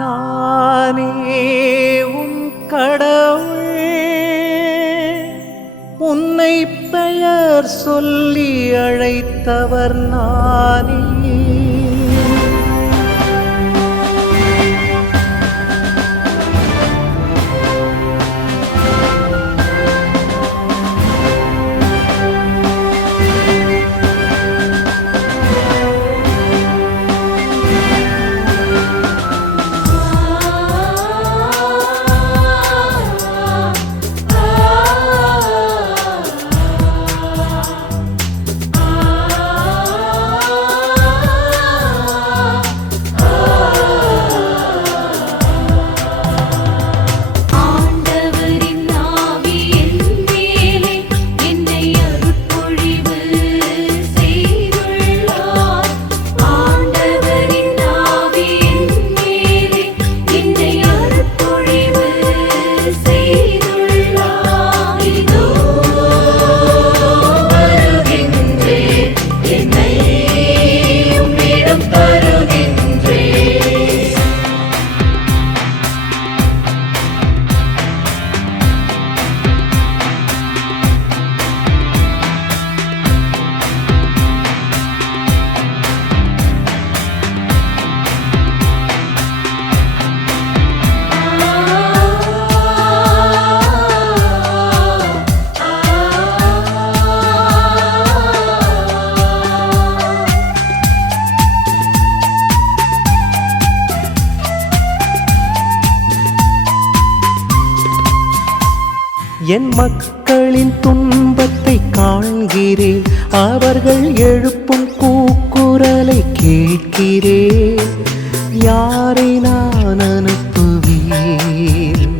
நானே உன் கடவுள் உன்னை பெயர் சொல்லி அழைத்தவர் நானே. என் மக்களின் துன்பத்தை காண்கிறேன். அவர்கள் எழுப்பும் கூக்குரலை கேட்கிறேன். யாரை நான் அனுப்புவேன்?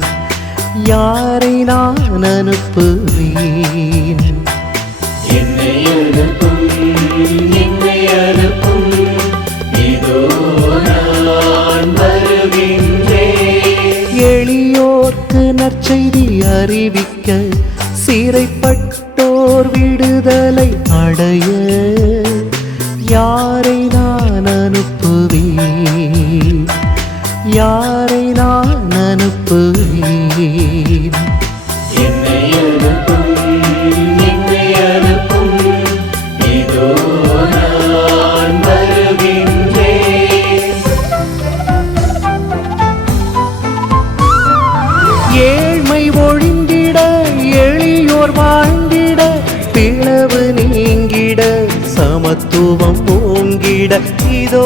யாரை நான் அனுப்புவேன்? என்னை அனுப்பும் என்னை அனுப்பும். அறிவிக்க சிறைப்பட்டோர் விடுதலை அடைய. சமத்துவம் ஓங்கிட இதோ